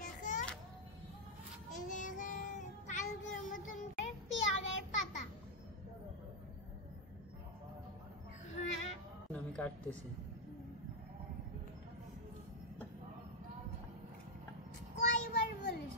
দেখো এই যে কালকের মতন পেয়ারের পাতা আমি কাটতেছি। কয়বার বলিস?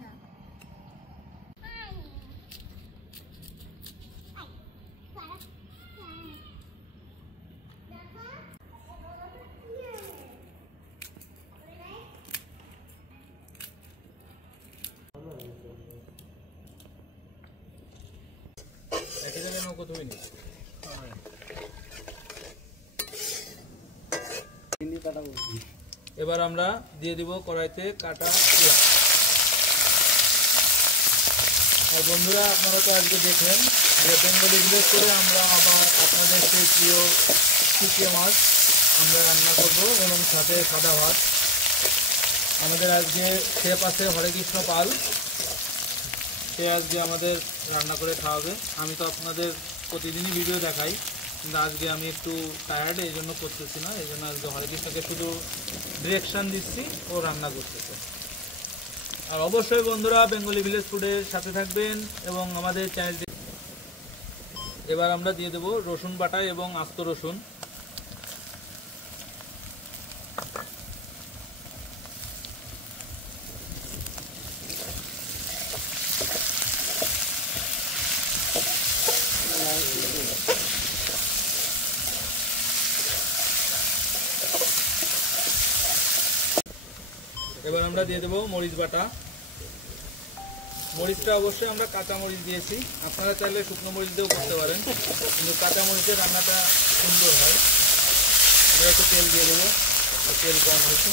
এবার আমরা দিয়ে দিব কড়াইতে কাটা পেঁয়াজ। আর বন্ধুরা, আপনারা তো আজকে দেখলেন যে বেঙ্গলি ভিলেজ করে আমরা আবার আপনাদের সেই প্রিয় শুকিয়ে মাছ আমরা রান্না করব এবং সাথে সাদা ভাত। আমাদের আজকে শেফ আছে হরেকৃষ্ণ পাল, সে আজকে আমাদের রান্না করে খাওয়াবে। আমি তো আপনাদের প্রতিদিনই ভিডিও দেখাই, কিন্তু আজকে আমি একটু টায়ার্ড, এই জন্য করতেছি না। এই জন্য আজকে হরেকৃষ্ণকে শুধু ডিরেকশান দিচ্ছি, ও রান্না করতেছে। আর অবশ্যই বন্ধুরা বেঙ্গলি ভিলেজ ফুডের সাথে থাকবেন এবং আমাদের চ্যানেলটি। এবার আমরা দিয়ে দেব রসুন বাটা এবং আস্ত রসুন। এবার আমরা দিয়ে দেবো মরিচ বাটা। মরিচটা অবশ্যই আমরা কাঁচা মরিচ দিয়েছি, আপনারা চাইলে শুকনো মরিচ দিয়েও করতে পারেন, কিন্তু কাঁচা মরিচের রান্নাটা সুন্দর হয়। আমরা একটু তেল দিয়ে দেবো, তেল কম হয়েছে।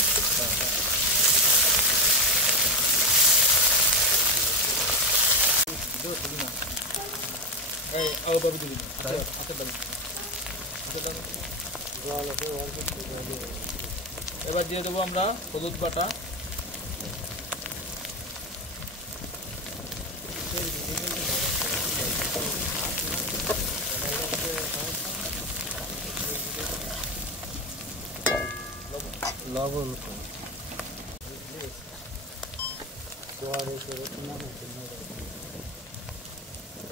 এই আলু দিবি না, এবার দিয়ে দেবো আমরা হলুদ বাটা। লবণ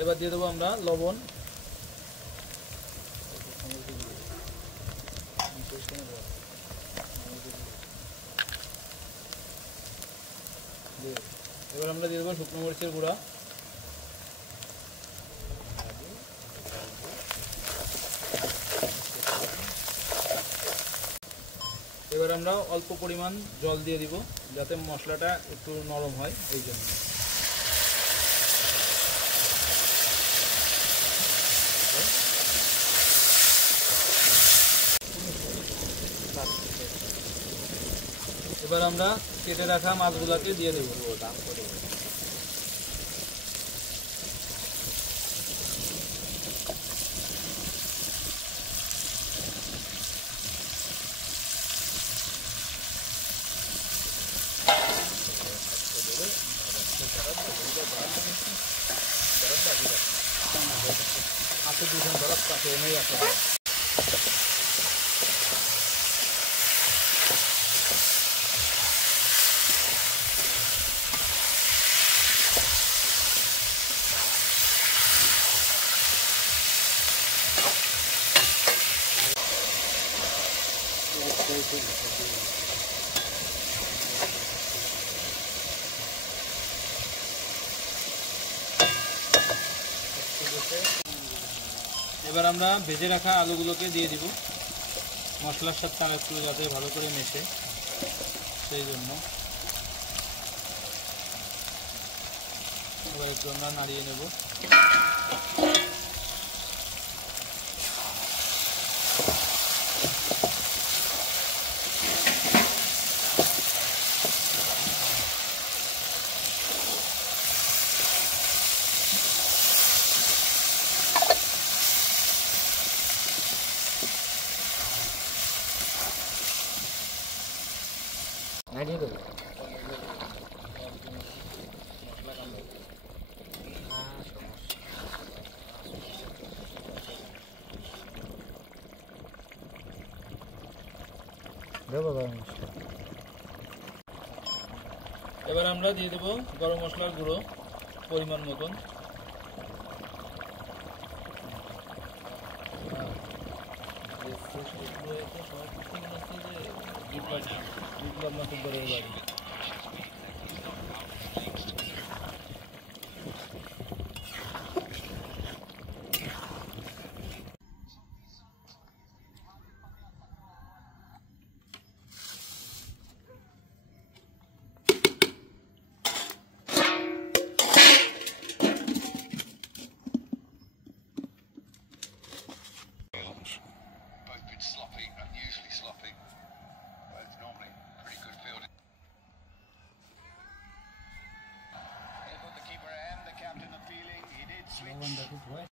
এবার দিয়ে দেবো আমরা লবণ। এবার আমরা দিয়ে দেবো শুকনো মরিচের গুঁড়া। এবার আমরা অল্প পরিমাণ জল দিয়ে দিব, যাতে মশলাটা একটু নরম হয়, এই জন্য। এবার আমরা কেটে রাখা মাছগুলাকে দিয়ে দেব। হাতে দুজন বরফ কাছে নেই আসা। এবার আমরা ভেজে রাখা আলুগুলোকে দিয়ে দিব, মশলার সাথে আর একটু যাতে ভালো করে মেশে, সেই জন্য। এবার একটু আমরা নাড়িয়ে নেব। নাড়িয়ে দেবো। দেবো গরম মশলা। এবার আমরা দিয়ে দেব গরম মশলার গুঁড়ো পরিমাণ মতন। বিপ্লব মাসুদ বাড়ি Both been sloppy, unusually sloppy. Both normally pretty good fielding. They put the keeper and the captain appealing. He did switch.